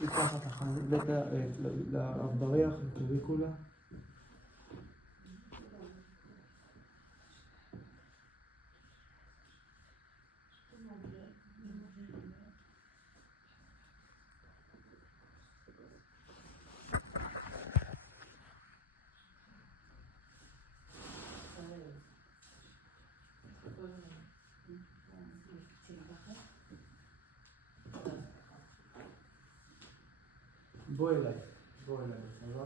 מתחת לבריח, לטוריקולה. בוא אליי, בסדר?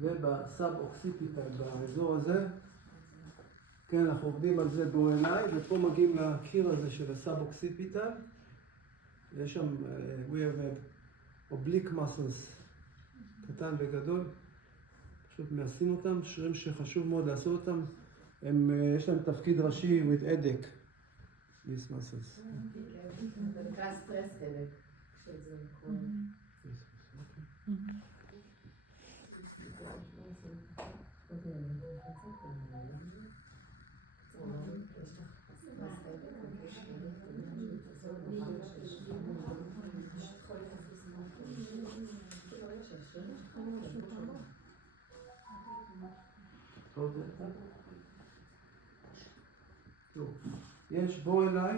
ובסאב אוקסיפיטל באזור הזה, כן, אנחנו עובדים על זה בוא אליי, ופה מגיעים לקיר הזה של הסאב אוקסיפיטל. יש שם, we have oblique muscles, קטן וגדול, פשוט מעשים אותם, שרירים שחשוב מאוד לעשות אותם, יש להם תפקיד ראשי with headache, these muscles. זה נקרא סטרס headache, כשזה קורה. יש בוא אליי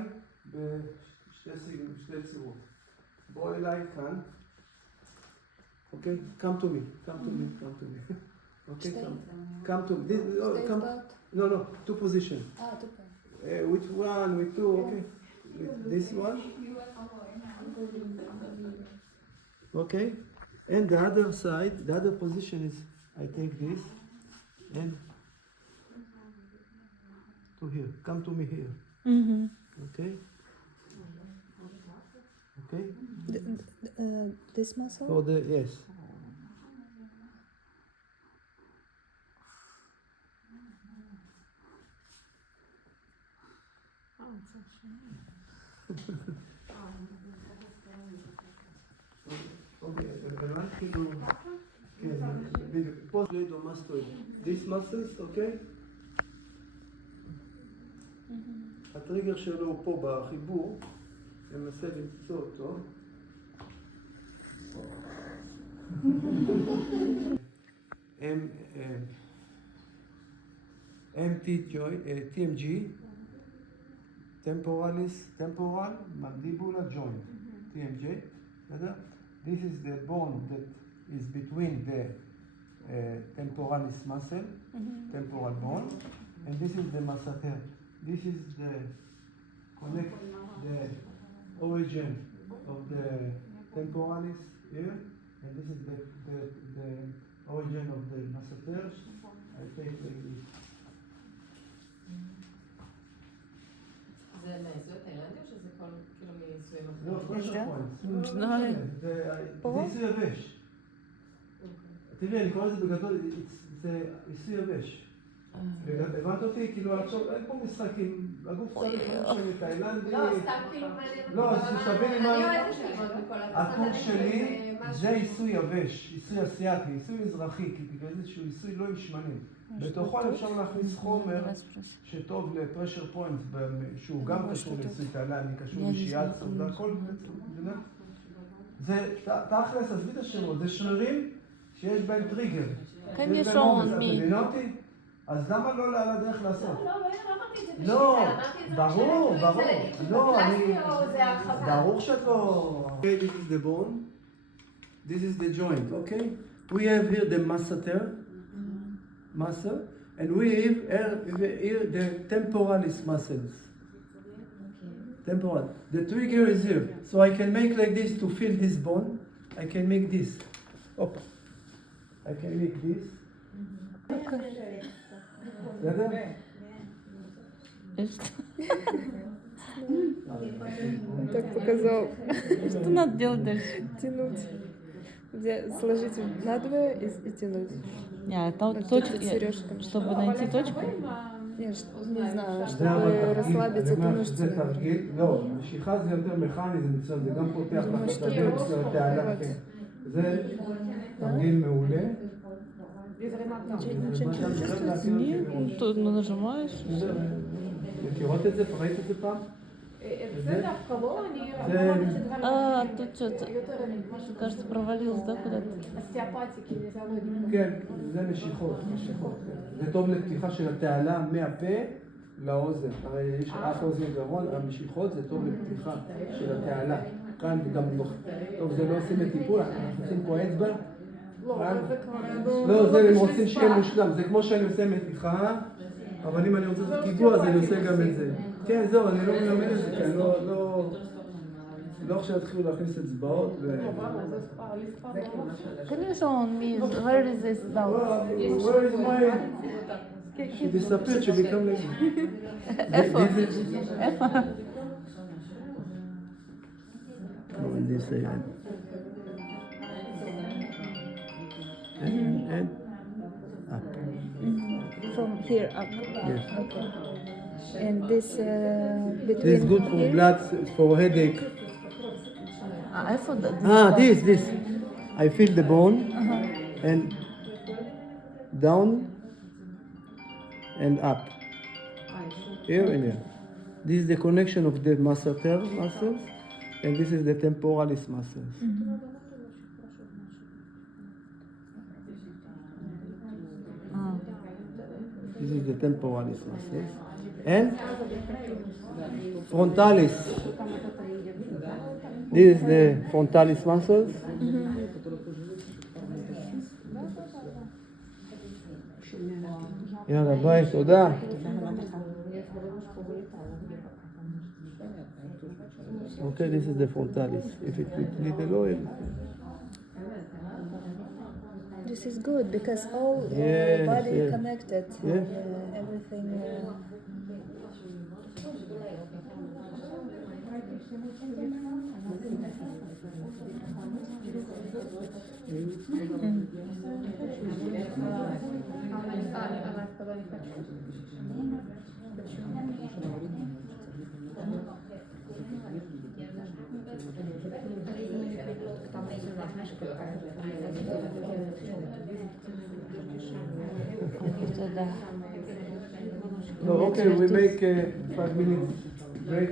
בשתי צורות. בוא אליי כאן. אוקיי? Come to me. Okay, come to me. No, two position. With one, with two, okay. With this one. Okay. And the other side, the other position is I take this and to here. Come to me here. Okay. Okay. This muscle? For the yes. These muscles, okay? הטריגר שלו הוא פה בחיבור, אני מנסה למצוא אותו. TMG, temporal mandibular joint, TMJ. This is the bone that is between the temporalis muscle, temporal bone, and this is the masseter. This is the connect the origin of the temporalis here, and this is the origin of the masseter. I take like this. זה מהעיסוי התאילנדי או שזה כל כאילו מעיסויים אחרים? לא, pressure points. זה עיסוי יבש. תראי, אני קורא לזה בגדול, זה עיסוי יבש. הבנת אותי? כאילו, אין פה משחקים, הגוף צריך משהו מתאילנדי. לא, סתם כאילו מעניין. לא, אז תביני מה... אני אוהבת ללמוד מכל הצד. הקורס שלי זה עיסוי יבש, עיסוי אסיאטי, עיסוי מזרחי, כי בגלל איזשהו עיסוי לא עם שמנים. בתוכו אפשר להכניס חומר שטוב לפרשר פוינט, שהוא גם קשור לעיסוי תאילנדי, קשור לשיאצו, והכל... זה תכלס, עזבי את השמות, זה שרירים שיש בהם טריגר. כן, יש שעון, מי? את מבינה אותי? אז למה לא על הדרך לעשות? לא אמרתי את זה בשביל לא, זה, אמרתי את זה ברור. לא, פלסטי או זה הרחבה? ברור שאת לא... Okay, this is the bone. This is the joint, okay? We have here the masseter, muscle, and we have here the temporalis muscles. Temporal. The trigger is here, so I can make like this to feel this bone. I can make this. Opa. I can make this. בסדר? Так показал. Что надо делать дальше? Тянуть. Сложить надвое и тянуть. Точку, чтобы найти точку? Нет, не знаю, чтобы расслабить эту мышцу. זה תרגיל, לא, משיכה זה יותר מכני, זה מצוין, זה גם פותח לך את התאלה. זה תרגיל מעולה. Тут нажимаешь. מכירות את זה? ראית את זה פעם? זה דווקא לא, אני... А, тут что-то, кажется, провалилась, да, куда-то? אסטיאפטיקי, פיזיולוגיים. כן, זה משיכות. זה טוב לפתיחה של התעלה מהפה לאוזן. הרי יש אף אוזן גרון, המשיכות זה טוב לפתיחה של התעלה. כאן גם לא, טוב, זה לא עושים לטיפול, אנחנו עושים פה אצבע. לא, זה הם רוצים שיהיה מושלם, זה כמו שאני עושה מתיחה, אבל אם אני רוצה לעשות קיבוע אז אני עושה גם את זה. כן, זהו, אני לא מלמד את זה, כי אני לא עכשיו התחילו להכניס אצבעות Конечно, он means, where is this doubt? Where is my... She disappeared, she become like... איפה? איפה? On this side. And up. From here up. Yes. Okay. And this between This is good for here? blood, for headache. איפה? This. I feel the bone and down and up. Here and here. This is the connection of the masseter muscles, and this is the temporalis muscles. This is the temporalis muscles. And frontalis. This is the frontalis muscles. יאללה, ביי, תודה. Okay, this is the frontalis. If it with little oil. This is good because all Yes, body yes. connected. Yes. Everything. תודה. No, okay, we make 5 minutes break.